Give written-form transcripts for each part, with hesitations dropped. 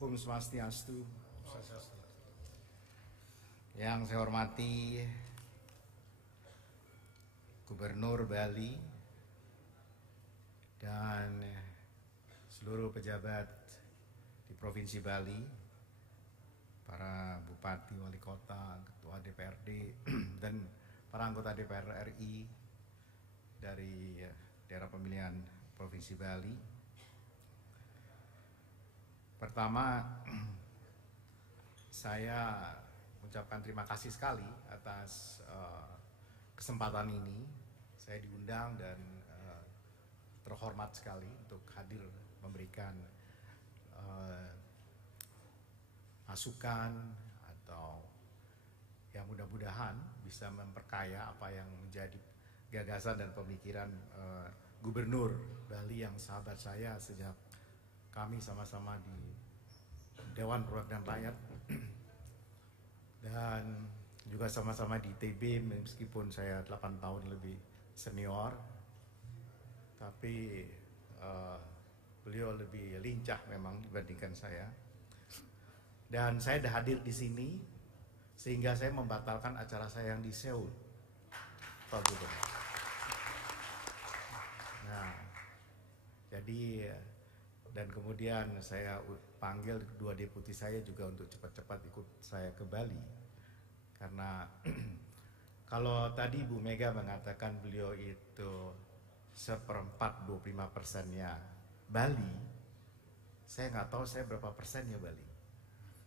Om Swastiastu. Yang saya hormati Gubernur Bali dan seluruh pejabat di Provinsi Bali, para bupati, wali kota, ketua DPRD, dan para anggota DPR RI dari daerah pemilihan Provinsi Bali. Pertama, saya mengucapkan terima kasih sekali atas kesempatan ini. Saya diundang dan terhormat sekali untuk hadir memberikan masukan atau yang mudah-mudahan bisa memperkaya apa yang menjadi gagasan dan pemikiran Gubernur Bali yang sahabat saya sejak kami sama-sama di Dewan Perwakilan Rakyat dan juga sama-sama di TB, meskipun saya 8 tahun lebih senior, tapi beliau lebih lincah memang dibandingkan saya. Dan saya sudah hadir di sini sehingga saya membatalkan acara saya yang di Seoul, Pak Gubernur. Nah, jadi dan kemudian saya panggil kedua deputi saya juga untuk cepat-cepat ikut saya ke Bali. Karena kalau tadi Bu Mega mengatakan beliau itu 1/4 25%-nya Bali, saya nggak tahu saya berapa persennya Bali.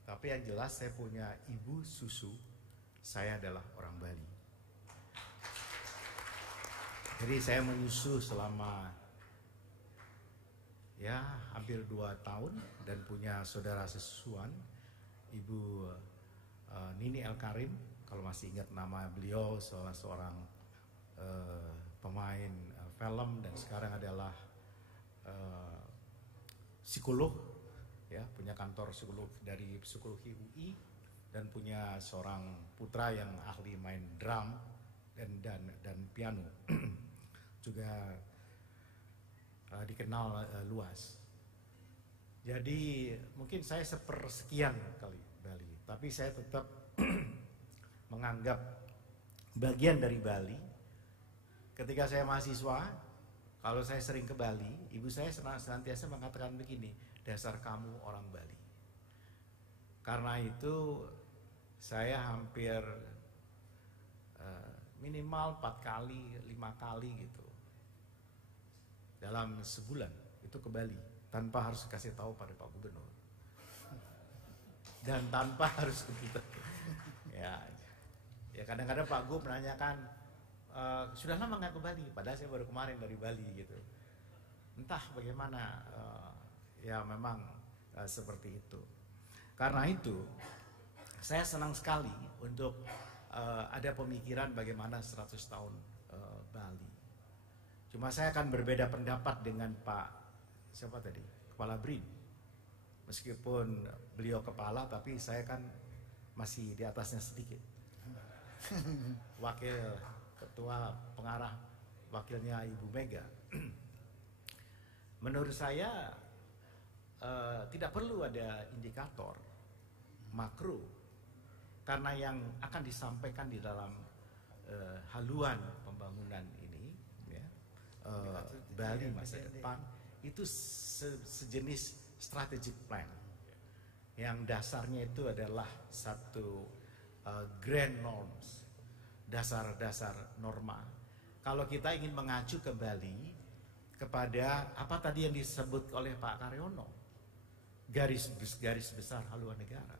Tapi yang jelas saya punya ibu susu, saya adalah orang Bali. Jadi saya menyusu selama hampir 2 tahun dan punya saudara sesusuan, Ibu Nini El Karim, kalau masih ingat nama beliau, seorang pemain film dan sekarang adalah psikolog, ya, punya kantor psikolog dari psikologi UI dan punya seorang putra yang ahli main drum dan piano. Juga dikenal luas. Jadi mungkin saya sepersekian kali Bali, tapi saya tetap menganggap bagian dari Bali. Ketika saya mahasiswa, kalau saya sering ke Bali, ibu saya senantiasa mengatakan begini, dasar kamu orang Bali. Karena itu saya hampir minimal 4 kali, 5 kali gitu dalam sebulan itu ke Bali tanpa harus kasih tahu pada Pak Gubernur dan tanpa harus ke kita. Ya kadang-kadang Pak Gub menanyakan sudah lama nggak ke Bali, padahal saya baru kemarin dari Bali gitu. Entah bagaimana, ya memang seperti itu. Karena itu saya senang sekali untuk ada pemikiran bagaimana 100 tahun Bali. Cuma saya akan berbeda pendapat dengan Pak Kepala BRIN. Meskipun beliau kepala, tapi saya kan masih di atasnya sedikit. Wakil ketua pengarah, wakilnya Ibu Mega. Menurut saya tidak perlu ada indikator makro, karena yang akan disampaikan di dalam haluan pembangunan ini, Bali masa depan, itu sejenis strategic plan yang dasarnya itu adalah satu grand norms, dasar-dasar norma. Kalau kita ingin mengacu ke Bali kepada apa tadi yang disebut oleh Pak Karyono, garis besar haluan negara.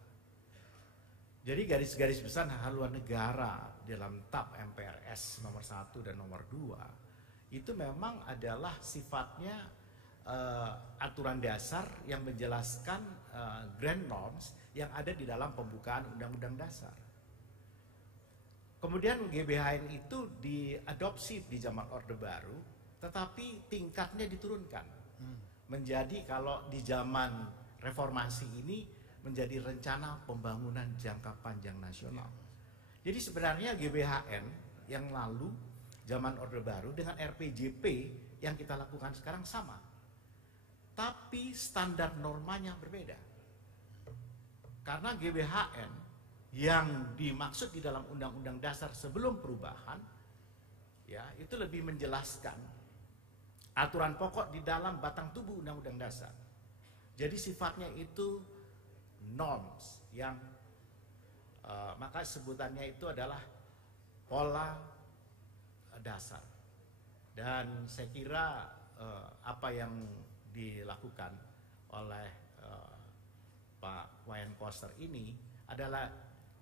Jadi garis-garis besar haluan negara dalam TAP MPRS nomor 1 dan nomor 2 itu memang adalah sifatnya aturan dasar yang menjelaskan grand norms yang ada di dalam pembukaan Undang-Undang Dasar. Kemudian GBHN itu diadopsi di zaman Orde Baru, tetapi tingkatnya diturunkan. Menjadi kalau di zaman reformasi ini menjadi rencana pembangunan jangka panjang nasional. Jadi sebenarnya GBHN yang lalu zaman Orde Baru dengan RPJP yang kita lakukan sekarang sama, tapi standar normanya berbeda. Karena GBHN yang dimaksud di dalam Undang-Undang Dasar sebelum perubahan, ya, itu lebih menjelaskan aturan pokok di dalam batang tubuh Undang-Undang Dasar. Jadi sifatnya itu norms yang maka sebutannya itu adalah pola dasar. Dan saya kira apa yang dilakukan oleh Pak Wayan Koster ini adalah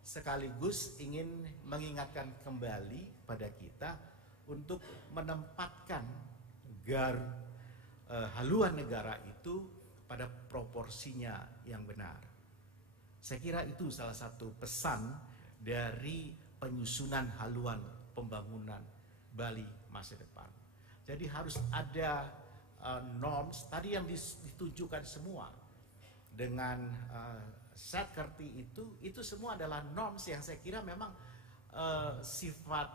sekaligus ingin mengingatkan kembali pada kita untuk menempatkan haluan negara itu pada proporsinya yang benar. Saya kira itu salah satu pesan dari penyusunan haluan pembangunan Bali masa depan. Jadi harus ada norms tadi yang ditunjukkan semua dengan set kerti itu semua adalah norms yang saya kira memang sifat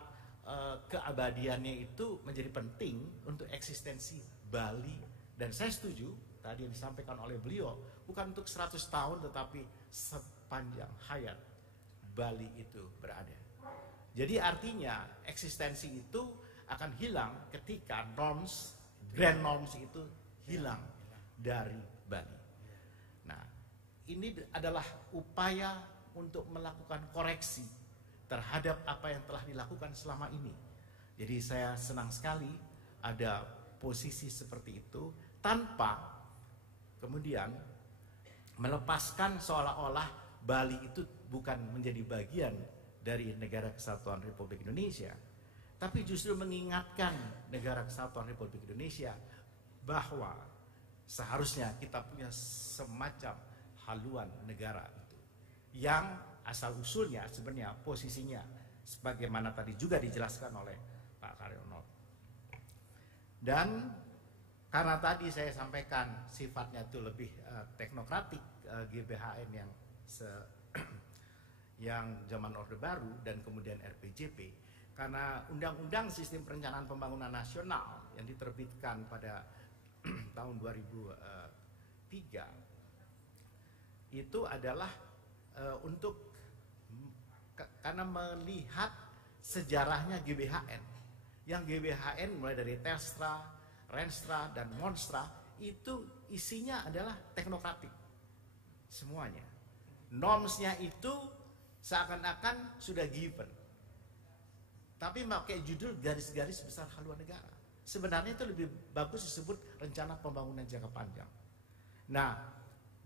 keabadiannya itu menjadi penting untuk eksistensi Bali. Dan saya setuju tadi yang disampaikan oleh beliau, bukan untuk 100 tahun tetapi sepanjang hayat Bali itu berada. Jadi artinya eksistensi itu akan hilang ketika norms, grand norms itu hilang dari Bali. Nah, ini adalah upaya untuk melakukan koreksi terhadap apa yang telah dilakukan selama ini. Jadi saya senang sekali ada posisi seperti itu tanpa kemudian melepaskan seolah-olah Bali itu bukan menjadi bagian dari Negara Kesatuan Republik Indonesia, tapi justru mengingatkan Negara Kesatuan Republik Indonesia bahwa seharusnya kita punya semacam haluan negara itu yang asal usulnya sebenarnya posisinya sebagaimana tadi juga dijelaskan oleh Pak Karyono. Dan karena tadi saya sampaikan sifatnya itu lebih teknokratik, GBHN yang zaman Orde Baru dan kemudian RPJP, karena Undang-Undang Sistem Perencanaan Pembangunan Nasional yang diterbitkan pada tahun 2003 itu adalah karena melihat sejarahnya GBHN, yang GBHN mulai dari Telstra, Renstra, dan Monstra itu isinya adalah teknokratik semuanya. Normsnya itu seakan-akan sudah given, tapi pakai judul garis-garis besar haluan negara. Sebenarnya itu lebih bagus disebut rencana pembangunan jangka panjang. Nah,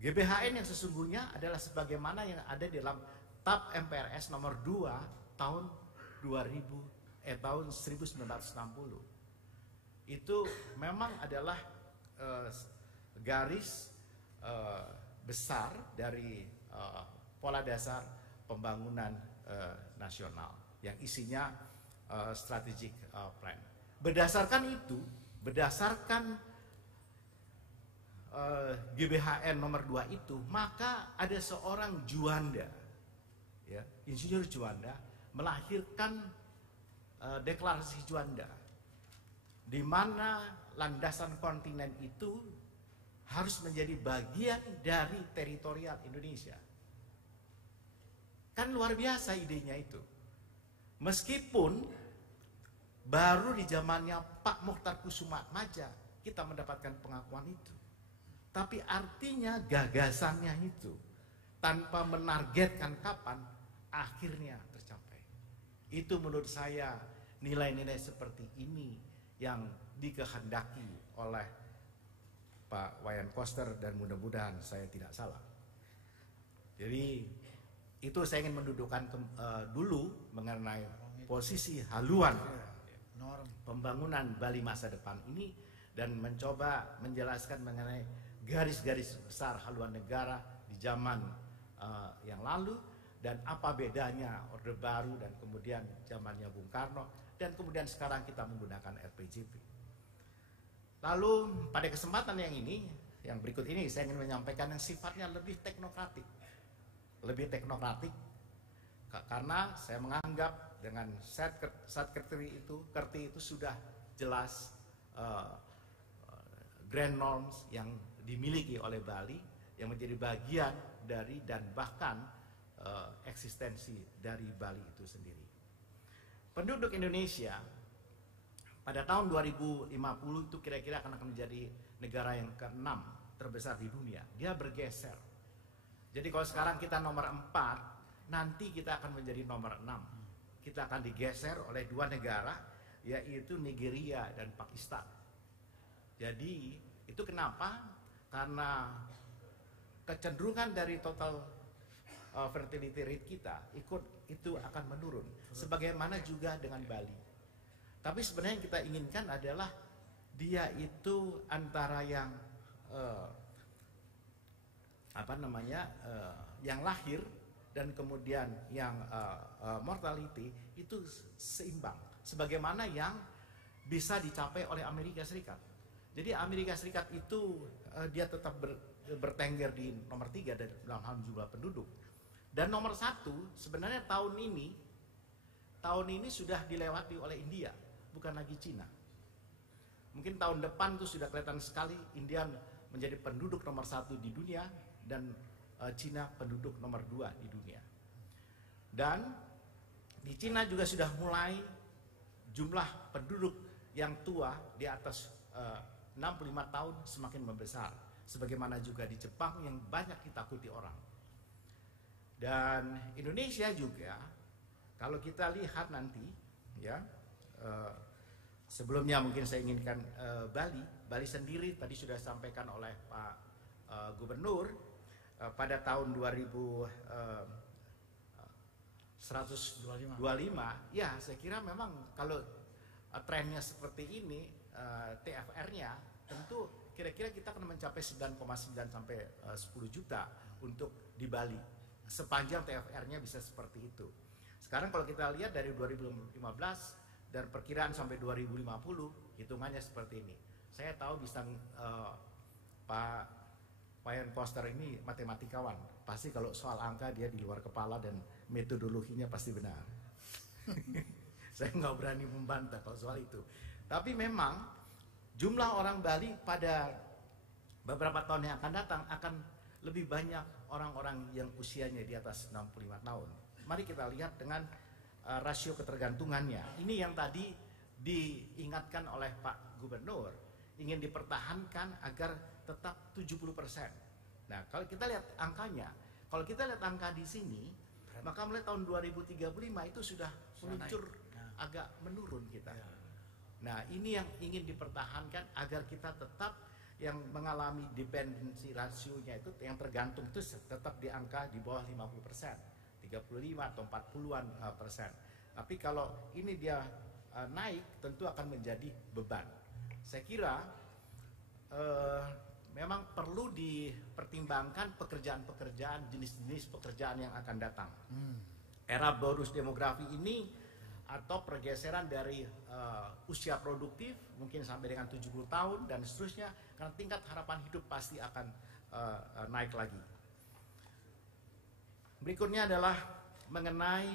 GBHN yang sesungguhnya adalah sebagaimana yang ada di dalam TAP MPRS nomor 2 tahun 1960. Itu memang adalah garis besar dari pola dasar pembangunan nasional yang isinya strategic plan. Berdasarkan itu, berdasarkan GBHN nomor 2 itu, maka ada seorang Juanda, ya, Insinyur Juanda melahirkan deklarasi Juanda, di mana landasan kontinen itu harus menjadi bagian dari teritorial Indonesia. Kan luar biasa idenya itu. Meskipun baru di zamannya Pak Mokhtar Kusumaatmadja kita mendapatkan pengakuan itu, tapi artinya gagasannya itu tanpa menargetkan kapan akhirnya tercapai. Itu menurut saya nilai-nilai seperti ini yang dikehendaki oleh Pak Wayan Koster, dan mudah-mudahan saya tidak salah. Jadi itu saya ingin mendudukkan dulu mengenai posisi haluan pembangunan Bali masa depan ini, dan mencoba menjelaskan mengenai garis-garis besar haluan negara di zaman yang lalu, dan apa bedanya Orde Baru dan kemudian zamannya Bung Karno, dan kemudian sekarang kita menggunakan RPJP. Lalu pada kesempatan yang berikut ini saya ingin menyampaikan yang sifatnya lebih teknokratik. Lebih teknokratik karena saya menganggap dengan kerti itu sudah jelas grand norms yang dimiliki oleh Bali yang menjadi bagian dari dan bahkan eksistensi dari Bali itu sendiri. Penduduk Indonesia pada tahun 2050 itu kira-kira akan menjadi negara yang ke-6 terbesar di dunia. Dia bergeser. Jadi kalau sekarang kita nomor 4, nanti kita akan menjadi nomor 6. Kita akan digeser oleh 2 negara, yaitu Nigeria dan Pakistan. Jadi itu kenapa? Karena kecenderungan dari total fertility rate kita itu akan menurun. Sebagaimana juga dengan Bali. Tapi sebenarnya yang kita inginkan adalah dia itu antara yang yang lahir dan kemudian yang mortality itu seimbang. Sebagaimana yang bisa dicapai oleh Amerika Serikat. Jadi Amerika Serikat itu dia tetap bertengger di nomor 3 dalam hal jumlah penduduk. Dan nomor 1 sebenarnya tahun ini sudah dilewati oleh India. Bukan lagi Cina. Mungkin tahun depan tuh sudah kelihatan sekali India menjadi penduduk nomor 1 di dunia dan Cina penduduk nomor 2 di dunia. Dan di Cina juga sudah mulai jumlah penduduk yang tua di atas 65 tahun semakin membesar. Sebagaimana juga di Jepang yang banyak ditakuti orang. Dan Indonesia juga kalau kita lihat nanti ya, sebelumnya mungkin saya inginkan Bali sendiri tadi sudah disampaikan oleh Pak Gubernur pada tahun 125 ya, saya kira memang kalau trennya seperti ini TFR-nya tentu kira-kira kita akan mencapai 9,9 sampai 10 juta untuk di Bali sepanjang TFR-nya bisa seperti itu. Sekarang kalau kita lihat dari 2015 dan perkiraan sampai 2050 hitungannya seperti ini. Saya tahu bisa Pak Wayan Koster ini matematikawan. Pasti kalau soal angka dia di luar kepala dan metodologinya pasti benar. Saya nggak berani membantah kalau soal itu. Tapi memang jumlah orang Bali pada beberapa tahun yang akan datang akan lebih banyak orang-orang yang usianya di atas 65 tahun. Mari kita lihat dengan rasio ketergantungannya. Ini yang tadi diingatkan oleh Pak Gubernur, ingin dipertahankan agar tetap 70%. Nah, kalau kita lihat angkanya, kalau kita lihat angka di sini, maka mulai tahun 2035 itu sudah meluncur agak menurun kita. Nah, ini yang ingin dipertahankan agar kita tetap yang mengalami dependency rasionya itu yang tergantung itu tetap di angka di bawah 50%. 35 atau 40-an persen. Tapi kalau ini dia naik tentu akan menjadi beban. Saya kira memang perlu dipertimbangkan pekerjaan-pekerjaan, jenis-jenis pekerjaan yang akan datang. Era bonus demografi ini atau pergeseran dari usia produktif mungkin sampai dengan 70 tahun dan seterusnya, karena tingkat harapan hidup pasti akan naik lagi. Berikutnya adalah mengenai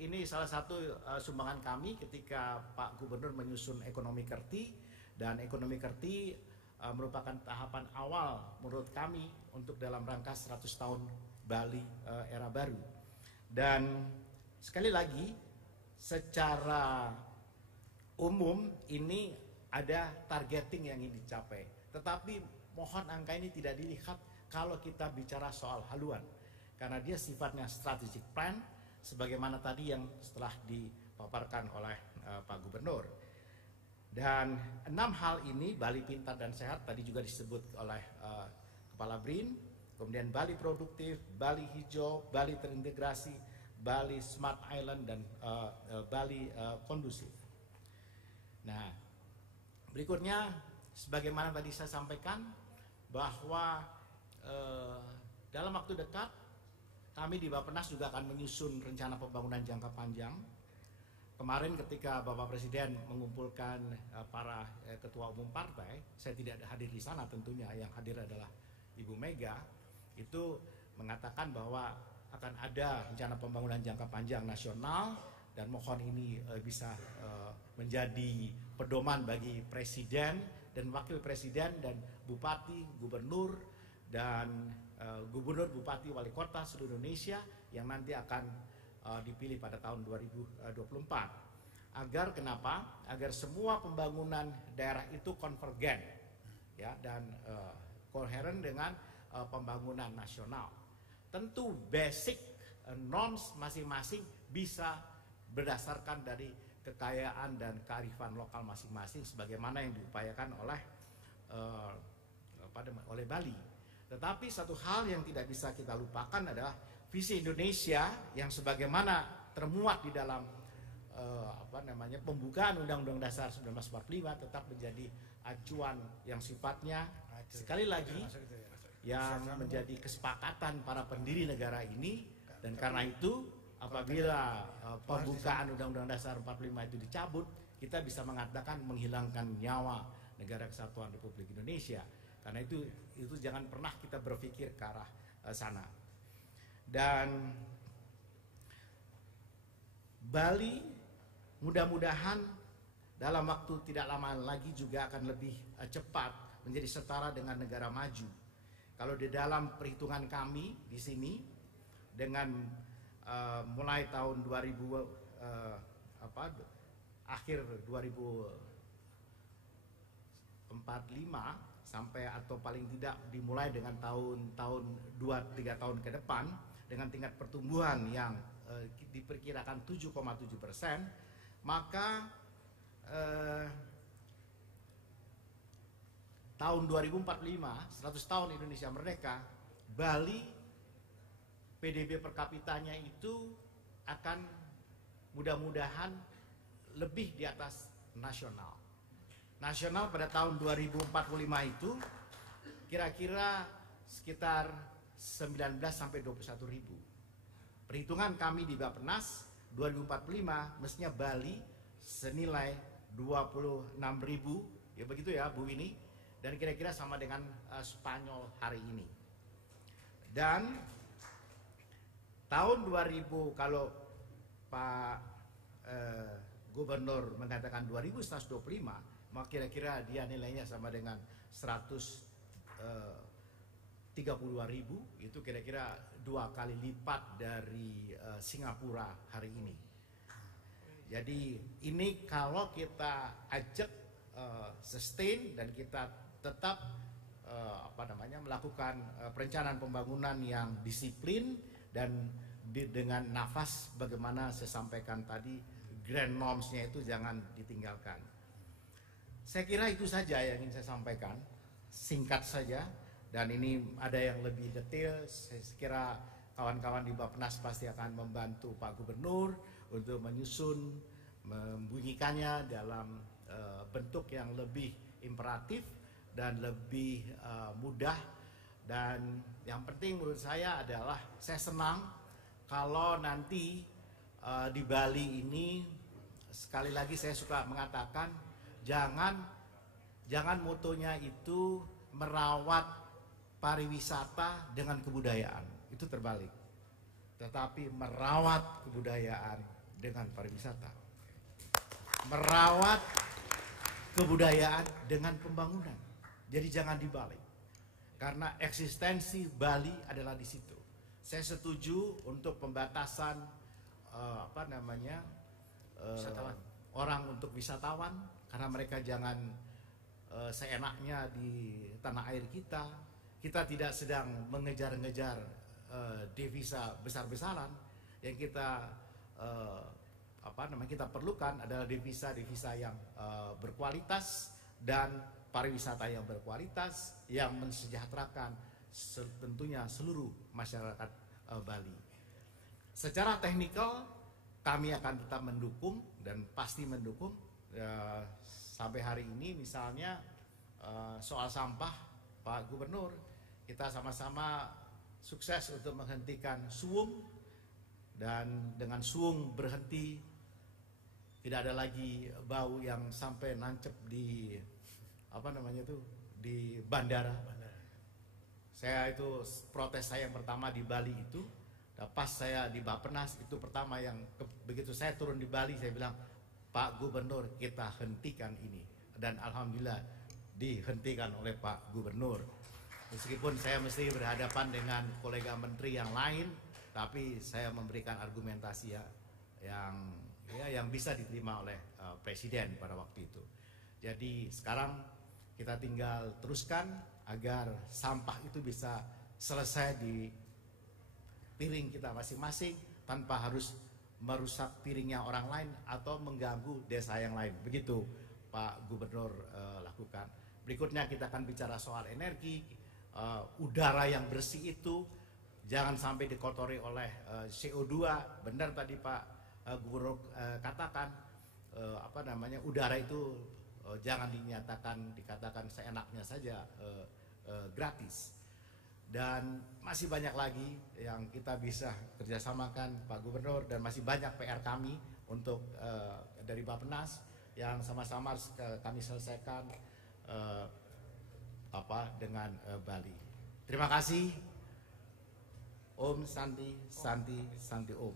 ini salah satu sumbangan kami ketika Pak Gubernur menyusun ekonomi kerti, dan ekonomi kerti merupakan tahapan awal menurut kami untuk dalam rangka 100 tahun Bali era baru. Dan sekali lagi secara umum ini ada targeting yang ingin dicapai, tetapi mohon angka ini tidak dilihat kalau kita bicara soal haluan. Karena dia sifatnya strategic plan, sebagaimana tadi yang setelah dipaparkan oleh Pak Gubernur. Dan 6 hal ini, Bali Pintar dan Sehat, tadi juga disebut oleh Kepala BRIN, kemudian Bali Produktif, Bali Hijau, Bali Terintegrasi, Bali Smart Island, dan Bali Kondusif. Nah, berikutnya, sebagaimana tadi saya sampaikan, bahwa dalam waktu dekat, kami di Bappenas juga akan menyusun rencana pembangunan jangka panjang. Kemarin ketika Bapak Presiden mengumpulkan para ketua umum partai, saya tidak hadir di sana tentunya, yang hadir adalah Ibu Mega, itu mengatakan bahwa akan ada rencana pembangunan jangka panjang nasional, dan mohon ini bisa menjadi pedoman bagi Presiden dan Wakil Presiden dan Bupati, Gubernur, dan gubernur, bupati, wali kota seluruh Indonesia yang nanti akan dipilih pada tahun 2024. Agar kenapa? Agar semua pembangunan daerah itu konvergen, ya, dan koheren dengan pembangunan nasional. Tentu basic norms masing-masing bisa berdasarkan dari kekayaan dan kearifan lokal masing-masing, sebagaimana yang diupayakan oleh Bali. Tetapi satu hal yang tidak bisa kita lupakan adalah visi Indonesia yang sebagaimana termuat di dalam pembukaan Undang-Undang Dasar 1945 tetap menjadi acuan yang sifatnya sekali lagi yang menjadi kesepakatan para pendiri negara ini. Dan karena itu apabila pembukaan Undang-Undang Dasar 45 itu dicabut, kita bisa mengatakan menghilangkan nyawa Negara Kesatuan Republik Indonesia. Karena itu jangan pernah kita berpikir ke arah sana. Dan Bali mudah-mudahan dalam waktu tidak lama lagi juga akan lebih cepat menjadi setara dengan negara maju. Kalau di dalam perhitungan kami di sini, dengan mulai tahun 2000 akhir 2045 sampai atau paling tidak dimulai dengan tahun 2-3 tahun ke depan dengan tingkat pertumbuhan yang diperkirakan 7,7%, maka tahun 2045, 100 tahun Indonesia merdeka, Bali PDB per kapitanya itu akan mudah-mudahan lebih di atas nasional. Nasional pada tahun 2045 itu kira-kira sekitar 19 sampai 21 ribu. Perhitungan kami di Bappenas 2045 mestinya Bali senilai 26 ribu, ya begitu ya Bu Winnie, dan kira-kira sama dengan Spanyol hari ini. Dan tahun 2000 kalau Pak Gubernur mengatakan 2125, maka kira-kira dia nilainya sama dengan 132.000, itu kira-kira 2 kali lipat dari Singapura hari ini. Jadi ini kalau kita ajak sustain dan kita tetap melakukan perencanaan pembangunan yang disiplin dan dengan nafas bagaimana saya sampaikan tadi, grand norms-nya itu jangan ditinggalkan. Saya kira itu saja yang ingin saya sampaikan, singkat saja, dan ini ada yang lebih detail. Saya kira kawan-kawan di Bappenas pasti akan membantu Pak Gubernur untuk menyusun, membunyikannya dalam bentuk yang lebih imperatif dan lebih mudah. Dan yang penting menurut saya adalah saya senang kalau nanti di Bali ini, sekali lagi saya suka mengatakan jangan motonya itu merawat pariwisata dengan kebudayaan, itu terbalik. Tetapi merawat kebudayaan dengan pariwisata, merawat kebudayaan dengan pembangunan. Jadi jangan dibalik. Karena eksistensi Bali adalah di situ. Saya setuju untuk pembatasan orang untuk wisatawan, karena mereka jangan seenaknya di tanah air kita. Kita tidak sedang mengejar-ngejar devisa besar-besaran. Yang kita perlukan adalah devisa-devisa yang berkualitas dan pariwisata yang berkualitas yang mensejahterakan tentunya seluruh masyarakat Bali. Secara teknikal kami akan tetap mendukung dan pasti mendukung. Sampai hari ini misalnya soal sampah, Pak Gubernur, kita sama-sama sukses untuk menghentikan suung, dan dengan suung berhenti tidak ada lagi bau yang sampai nancep di di bandara. Saya itu protes saya yang pertama di Bali itu, pas saya di Bappenas itu pertama yang begitu saya turun di Bali saya bilang, Pak Gubernur, kita hentikan ini, dan alhamdulillah dihentikan oleh Pak Gubernur. Meskipun saya mesti berhadapan dengan kolega menteri yang lain, tapi saya memberikan argumentasi yang bisa diterima oleh presiden pada waktu itu. Jadi sekarang kita tinggal teruskan agar sampah itu bisa selesai di piring kita masing-masing tanpa harus merusak piringnya orang lain atau mengganggu desa yang lain. Begitu Pak Gubernur lakukan. Berikutnya kita akan bicara soal energi, udara yang bersih itu jangan sampai dikotori oleh CO2. Benar tadi Pak Gubernur katakan udara itu jangan dikatakan seenaknya saja gratis. Dan masih banyak lagi yang kita bisa kerjasamakan Pak Gubernur, dan masih banyak PR kami untuk dari Bappenas yang sama-sama harus kami selesaikan dengan Bali. Terima kasih. Om Santi Santi Santi Om.